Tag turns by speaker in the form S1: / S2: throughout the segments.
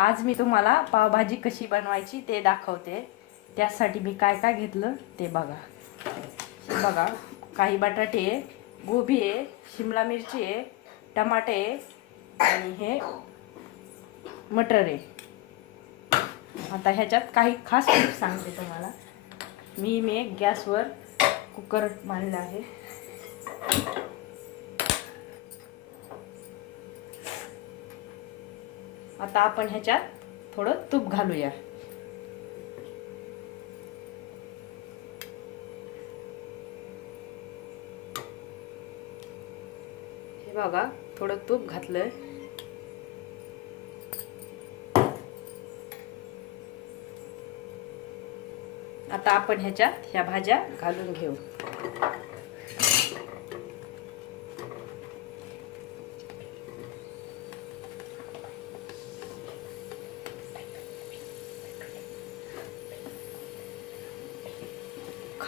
S1: आज मी तुम्हाला पावभाजी कशी बनवायची ते दाखवते. त्यासाठी मी काय काय घेतलं ते बघा. बघा काही बटाटे आहे गोबी आहे शिमला मिरची आहे टमाटे आहे आणि हे मटर आहे. आता ह्याच्यात काही खास टिप्स सांगते तुम्हाला. मी मी गॅसवर कुकर मांडला आहे. आता आपण ह्याच्यात थोडं तूप घालूया. हे बघा थोडं तूप घातलंय. आता आपण ह्याच्यात ह्या भाज्या घालून घेऊ.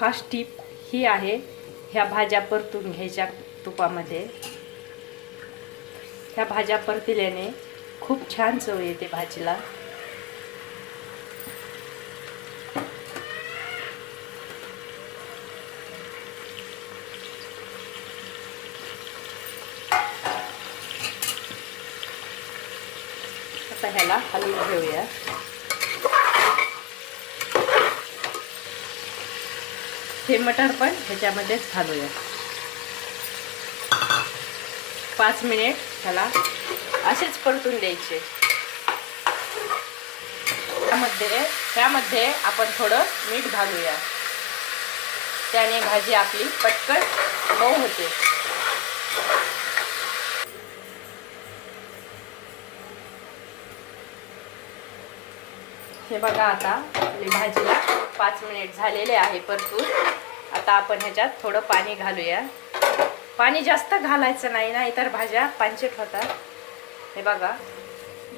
S1: खास टीप ही आहे ह्या भाज्या परतून घ्यायच्या तुपामध्ये. ह्या भाज्या परतिल्याने खूप छान चव येते भाजीला. आता ह्याला हलवून घेऊया. हे मटर पण ह्याच्यामध्येच घालूया. पाच मिनिट ह्याला असेच परतून द्यायचे. त्यामध्ये त्यामध्ये आपण थोडं मीठ घालूया. त्याने भाजी आपली पटकन मऊ होते. हे बघा आता आपली भाजीला पाच मिनिट झालेले आहे परतून. आता आपण ह्याच्यात थोडं पाणी घालूया. पाणी जास्त घालायचं नाही ना इतर भाज्या पांचट होतात. हे बघा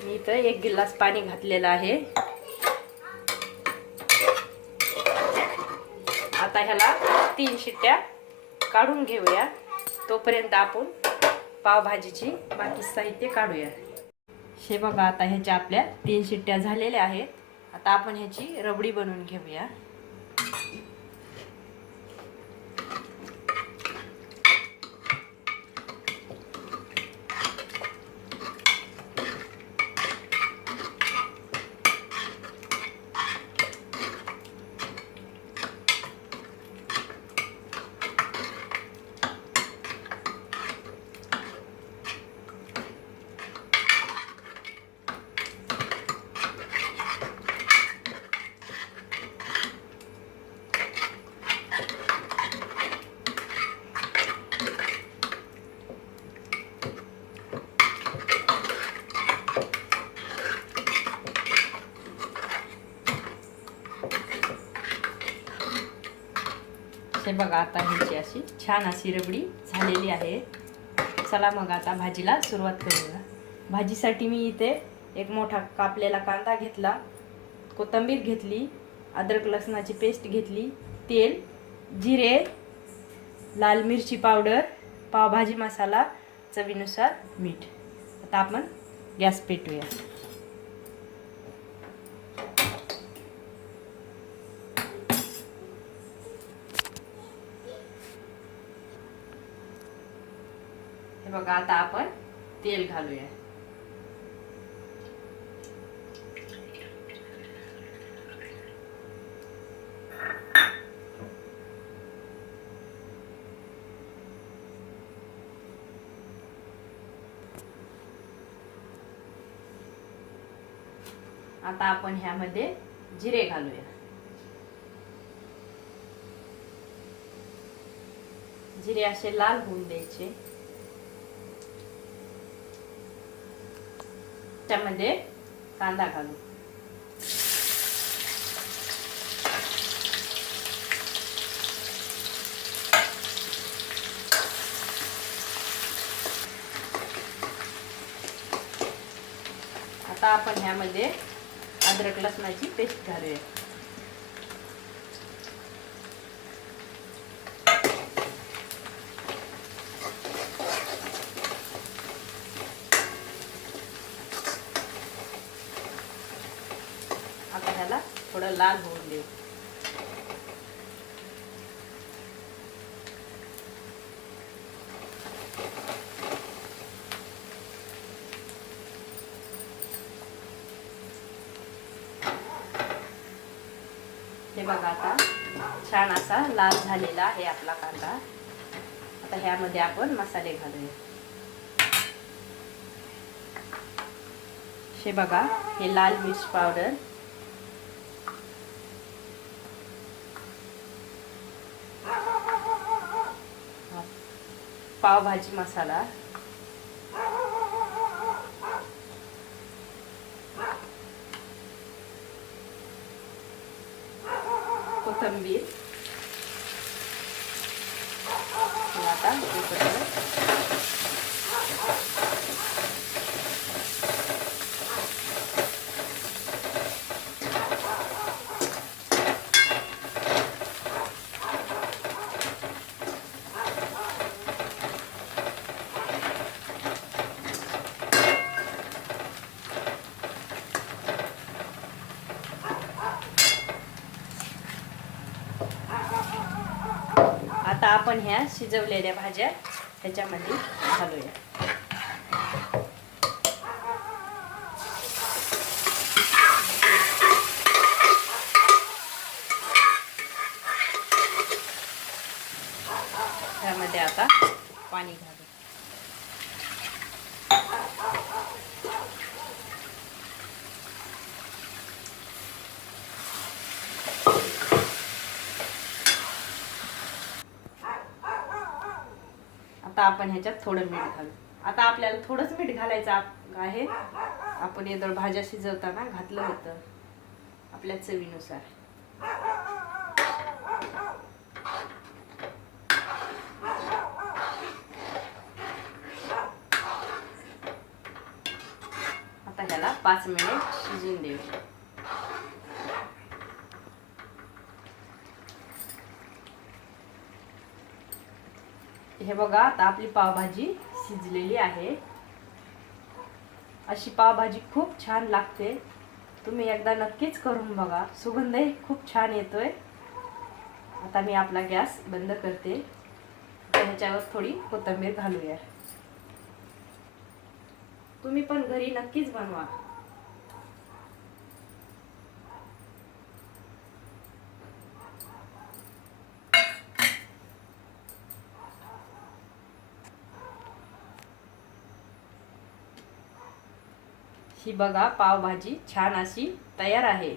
S1: मी इथं एक गिलास पाणी घातलेलं आहे. आता ह्याला तीन शिट्ट्या काढून घेऊया. तोपर्यंत आपण पावभाजीची बाकी साहित्य काढूया. हे बघा आता ह्याच्या आपल्या तीन शिट्ट्या झालेल्या आहेत. आता आपण ह्याची रबडी बनवून घेऊया. हे बघा आता ह्याची अशी छान अशी रबडी झालेली आहे. चला मग आता भाजीला सुरुवात करूया. भाजीसाठी मी इथे एक मोठा कापलेला कांदा घेतला कोथिंबीर घेतली अद्रक लसणाची पेस्ट घेतली तेल जिरे लाल मिरची पावडर पावभाजी मसाला चवीनुसार मीठ. आता आपण गॅस पेटूया. बघा आता आपण तेल घालूया. आता आपण ह्यामध्ये जिरे घालूया. जिरे असे लाल होऊन द्यायचे. त्यामध्ये कांदा घालू. आता आपण ह्यामध्ये अद्रक लसणाची पेस्ट घालूया. लाल होऊन देऊ. हे बघा आता छान असा लाल झालेला आहे आपला कांदा. आता ह्यामध्ये आपण मसाले घालूया. हे बघा हे लाल मिर्च पावडर. पावभाजी मसाला. कोथंबीर. आता एकत्र आता आपण ह्या शिजवलेल्या भाज्या ह्याच्यामध्ये घालूया त्यामध्ये आता पाणी घालू आता आपण ह्याच्यात थोडं मीठ घालू. आता आपल्याला थोडंच मीठ घालायचं आहे. आपण येदोळ भाज्या शिजवताना घातलं होतं आपल्या चवीनुसार. आता ह्याला पाच मिनिट शिजून देऊ. हे बघा आता आपली पावभाजी शिजलेली आहे. अशी पावभाजी खूप छान लागते. तुम्ही एकदा नक्कीच करून बघा. सुगंधही खूप छान येतोय. आता मी आपला गॅस बंद करते. ह्याच्यावर थोडी कोथिंबीर घालूया. तुम्ही पण घरी नक्कीच बनवा. ही बघा पावभाजी छान अशी तयार आहे.